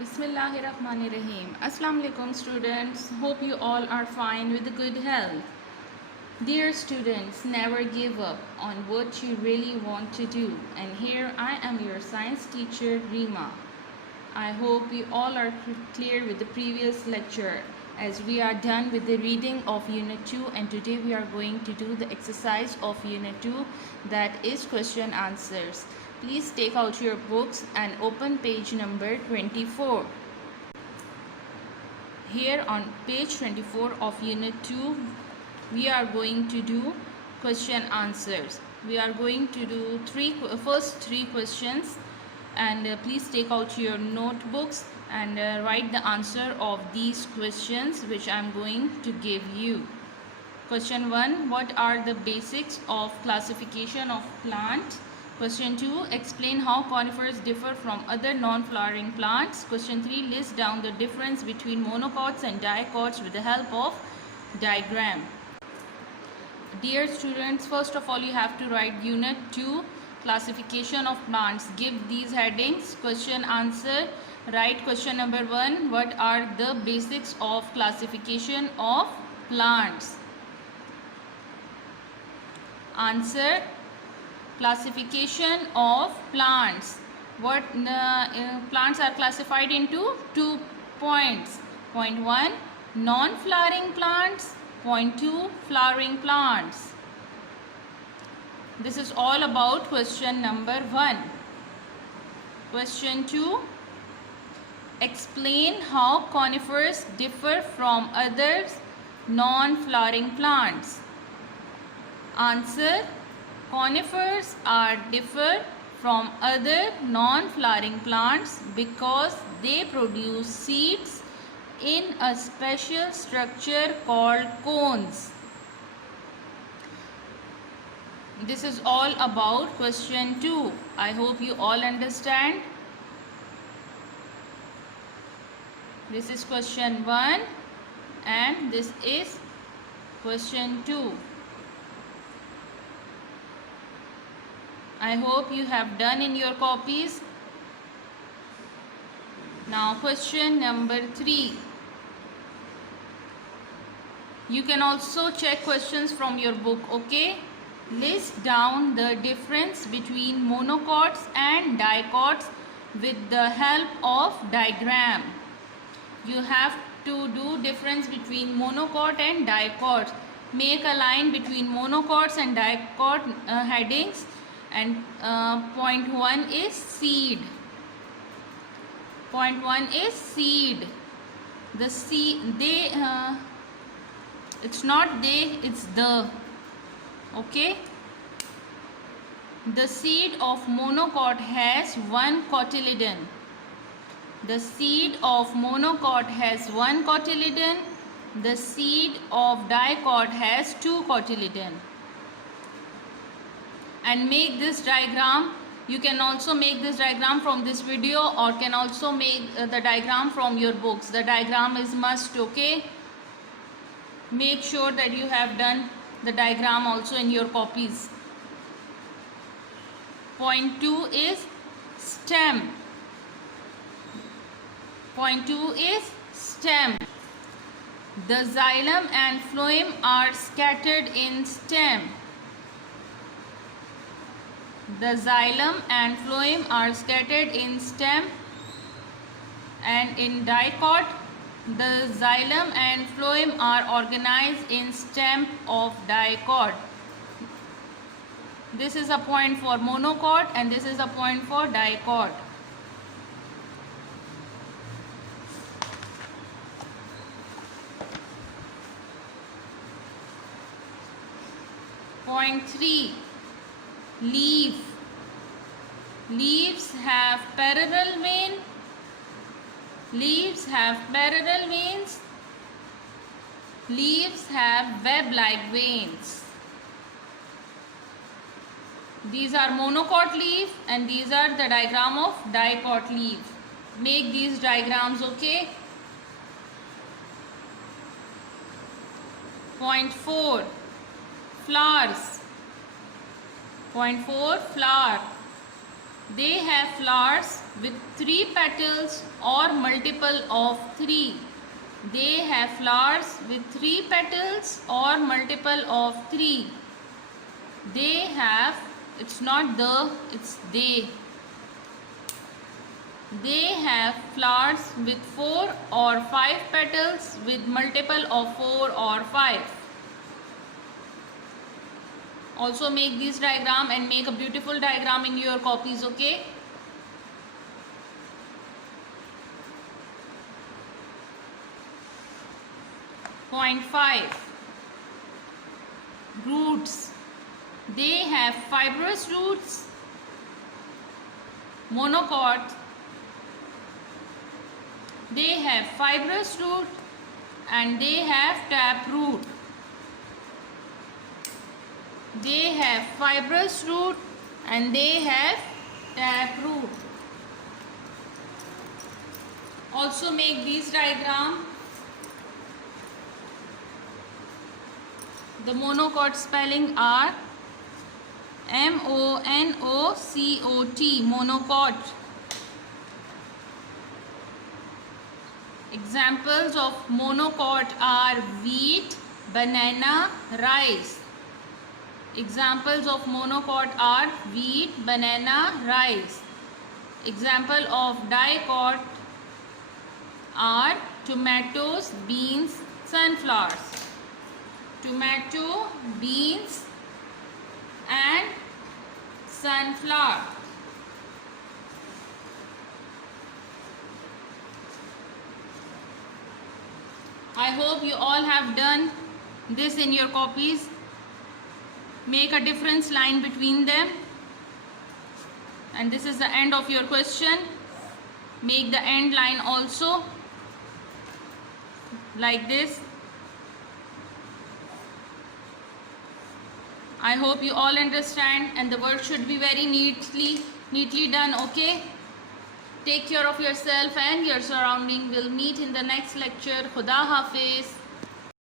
Bismillahirrahmanirrahim. Assalamu alaikum students. Hope you all are fine with good health. Dear students, never give up on what you really want to do. And here I am your science teacher Rima. I hope you all are clear with the previous lecture as we are done with the reading of Unit 2 and today we are going to do the exercise of Unit 2, that is question answers. Please take out your books and open page number 24. Here on page 24 of Unit 2 we are going to do question answers. We are going to do first three questions, and please take out your notebooks and write the answer of these questions which I am going to give you. Question 1, what are the basics of classification of plant? Question 2, explain how conifers differ from other non-flowering plants. Question 3, list down the difference between monocots and dicots with the help of diagram. Dear students, first of all you have to write Unit 2 classification of plants. Give these headings. Question answer. Write question number 1, what are the basics of classification of plants? Answer, classification of plants. What plants are classified into 2 points. Point 1, non-flowering plants. Point 2, flowering plants. This is all about question number 1. Question 2, explain how conifers differ from other non-flowering plants. Answer, conifers are differ from other non-flowering plants because they produce seeds in a special structure called cones. This is all about question 2. I hope you all understand. This is question 1 and this is question 2. I hope you have done in your copies. Now question number 3. You can also check questions from your book, okay? List down the difference between monocots and dicots with the help of diagram. You have to do difference between monocot and dicot. Make a line between monocots and dicot headings, and point 1 is seed. Point 1 is seed. The seed, it's not they, it's the. Okay. The seed of monocot has 1 cotyledon. The seed of monocot has 1 cotyledon. The seed of dicot has 2 cotyledon. And make this diagram. You can also make this diagram from this video or can also make the diagram from your books. The diagram is must, okay? Make sure that you have done the diagram also in your copies. Point 2 is stem. Point 2 is stem. The xylem and phloem are scattered in stem. The xylem and phloem are scattered in stem, and in dicot the xylem and phloem are organized in stem of dicot. This is a point for monocot and this is a point for dicot. Point 3, leaf. Leaves have parallel vein. Leaves have parallel veins. Leaves have web-like veins. These are monocot leaf and these are the diagram of dicot leaf. Make these diagrams, okay? Point 4, flowers. Point 4, flower. They have flowers with 3 petals or multiple of 3. They have flowers with 3 petals or multiple of 3. They have, it's not the, it's they. They have flowers with 4 or 5 petals with multiple of 4 or 5. Also make this diagram and make a beautiful diagram in your copies, okay? Point 5. Roots. They have fibrous roots, monocot. They have fibrous root and they have taproot. They have fibrous root and they have taproot. Also make these diagram. The monocot spelling are M-O-N-O-C-O-T, monocot. Examples of monocot are wheat, banana, rice. Examples of monocot are wheat, banana, rice. Example of dicot are tomatoes, beans, sunflowers. Tomato, beans and sunflower. I hope you all have done this in your copies. Make a difference line between them. And this is the end of your question. Make the end line also like this. I hope you all understand, and the work should be very neatly done, okay? Take care of yourself and your surrounding. We'll meet in the next lecture. Khuda Hafiz.